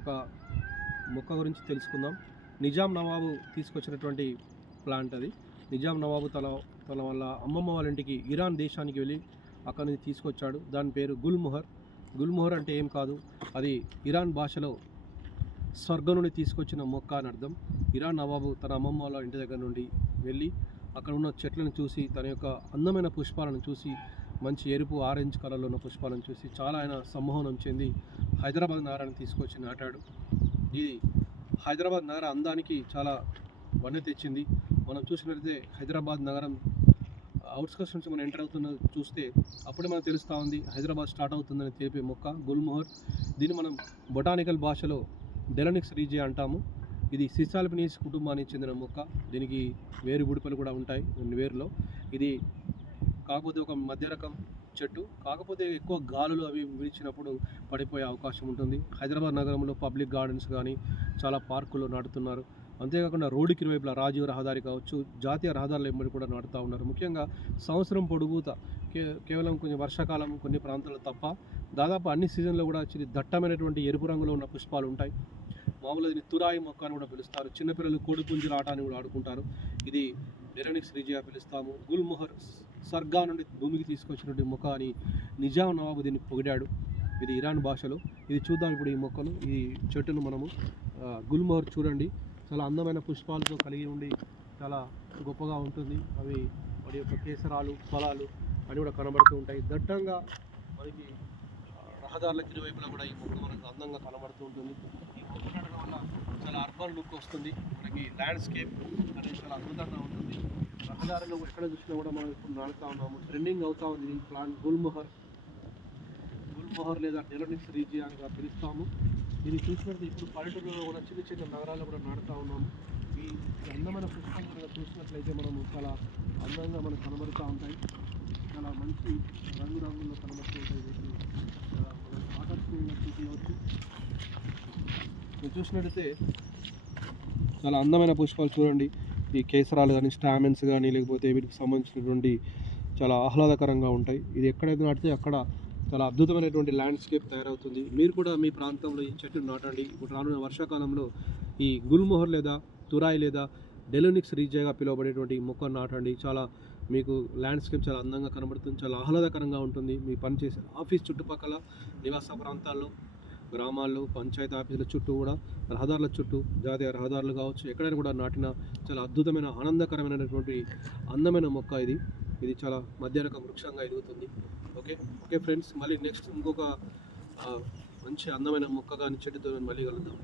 ఒక మొక్క గురించి తెలుసుకుందాం. నిజాం నవాబు తీసుకొచ్చినటువంటి ప్లాంట్ అది. నిజాం నవాబు తన వాళ్ళ అమ్మమ్మ వాళ్ళ ఇంటికి ఇరాన్ దేశానికి వెళ్ళి అక్కడి నుంచి తీసుకొచ్చాడు. దాని పేరు గుల్మొహర్. గుల్మొహర్ అంటే ఏం కాదు, అది ఇరాన్ భాషలో స్వర్గం నుండి తీసుకొచ్చిన మొక్క అని అర్థం. ఇరాన్ నవాబు తన అమ్మమ్మ వాళ్ళ ఇంటి దగ్గర నుండి వెళ్ళి అక్కడ ఉన్న చెట్లను చూసి, తన యొక్క అందమైన పుష్పాలను చూసి, మంచి ఎరుపు ఆరెంజ్ కలర్లో ఉన్న పుష్పాలను చూసి చాలా ఆయన సమ్మోహనం చెంది హైదరాబాద్ నగరాన్ని తీసుకొచ్చి నాటాడు. ఇది హైదరాబాద్ నగర అందానికి చాలా వన్నె తెచ్చింది. మనం చూసినట్లయితే హైదరాబాద్ నగరం అవుట్స్కట్స్ నుంచి మనం ఎంటర్ అవుతున్న చూస్తే అప్పుడే మనకు తెలుస్తూ ఉంది హైదరాబాద్ స్టార్ట్ అవుతుందని తెలిపే మొక్క గుల్మొహర్. దీన్ని మనం బొటానికల్ భాషలో డెలనిక్స్ రీజియా అంటాము. ఇది సిసాల్పినీస్ కుటుంబానికి చెందిన మొక్క. దీనికి వేరు బుడిపలు కూడా ఉంటాయి వేరులో. ఇది కాకపోతే ఒక మధ్య రకం చెట్టు, కాకపోతే ఎక్కువ గాలులు అవి వీచినప్పుడు పడిపోయే అవకాశం ఉంటుంది. హైదరాబాద్ నగరంలో పబ్లిక్ గార్డెన్స్ కానీ చాలా పార్కులు నాటుతున్నారు. అంతేకాకుండా రోడ్డుకి ఇరువైపులా రాజీవ్ రహదారి కావచ్చు, జాతీయ రహదారుల వెంబడి కూడా నాటుతూ ఉన్నారు. ముఖ్యంగా సంవత్సరం పొడుగుతా కేవలం కొంచెం వర్షాకాలం కొన్ని ప్రాంతాలు తప్ప దాదాపు అన్ని సీజన్లో కూడా దట్టమైనటువంటి ఎరుపు రంగులో ఉన్న పుష్పాలు ఉంటాయి. మామూలుగా దీన్ని తురాయి మొక్క అని కూడా పిలుస్తారు. చిన్నపిల్లలు కోడిపుంజుల ఆట అని కూడా ఆడుకుంటారు. ఇది డెలనిక్స్ రీజియా పిలుస్తాము. గుల్మొహర్ సర్గా నుండి భూమికి తీసుకొచ్చినటువంటి మొక్క అని నిజాం నవాబు దీన్ని పొగిడాడు. ఇది ఇరాన్ భాషలో. ఇది చూద్దాం ఇప్పుడు ఈ మొక్కను, ఈ చెట్టును మనము. గుల్మొహర్ చూడండి, చాలా అందమైన పుష్పాలతో కలిగి ఉండి చాలా గొప్పగా ఉంటుంది. అవి వాటి యొక్క కేసరాలు, ఫలాలు అని కూడా కనబడుతూ ఉంటాయి. దట్టంగా మనకి రహదారులకు ఇరువైపులా కూడా ఈ మొక్క మనకు అందంగా కనబడుతూ ఉంటుంది. ఈ మొక్క నాటడం వల్ల చాలా అర్బన్ లుక్ వస్తుంది. మనకి ల్యాండ్స్కేప్ అనేది చాలా అద్భుతంగా ఉంటుంది. రహదారులు ఎక్కడ చూసినా కూడా మనం ఇప్పుడు నాటుతూ ఉన్నాము. ట్రెండింగ్ అవుతూ ఉంది ఈ ప్లాంట్ గుల్మొహర్ లేదా డెలనిక్స్ రీజియా అని పిలుస్తాము. దీన్ని చూసినట్టు ఇప్పుడు పల్లెటూరులో కూడా చిన్న చిన్న నగరాల్లో కూడా నాటుతూ ఉన్నాము. ఈ అందమైన పుష్పాలు కనుక చూసినట్లయితే మనము చాలా అందంగా మనకు కనబడుతూ ఉంటాయి. చాలా మంచి రంగురంగుల్లో కనబడుతూ ఉంటాయి. వీటిని మనం ఆకర్షణీయంగా చూపించవచ్చు. మీరు చూసినట్టయితే చాలా అందమైన పుష్పాలు చూడండి. ఈ కేసరాలు కానీ, స్టామెన్స్ కానీ, లేకపోతే వీటికి సంబంధించినటువంటి చాలా ఆహ్లాదకరంగా ఉంటాయి. ఇది ఎక్కడైతే నాటితే అక్కడ చాలా అద్భుతమైనటువంటి ల్యాండ్స్కేప్ తయారవుతుంది. మీరు కూడా మీ ప్రాంతంలో ఈ చెట్టును నాటండి. ఇప్పుడు రానున్న వర్షాకాలంలో ఈ గుల్మొహర్ లేదా తురాయి లేదా డెలనిక్స్ రీజియాగా పిలువబడేటువంటి మొక్కను నాటండి. చాలా మీకు ల్యాండ్స్కేప్ చాలా అందంగా కనబడుతుంది, చాలా ఆహ్లాదకరంగా ఉంటుంది. మీ పనిచేసే ఆఫీస్ చుట్టుపక్కల, నివాస ప్రాంతాల్లో, గ్రామాల్లో, పంచాయతీ ఆఫీసుల చుట్టూ కూడా, రహదారుల చుట్టూ, జాతీయ రహదారులు కావచ్చు, ఎక్కడైనా కూడా నాటిన చాలా అద్భుతమైన ఆనందకరమైనటువంటి అందమైన మొక్క ఇది. ఇది చాలా మధ్య రకం వృక్షంగా ఎదుగుతుంది. ఓకే ఫ్రెండ్స్, మళ్ళీ నెక్స్ట్ ఇంకొక మంచి అందమైన మొక్క కానీ చెట్టుతో మళ్ళీ కలుద్దాం.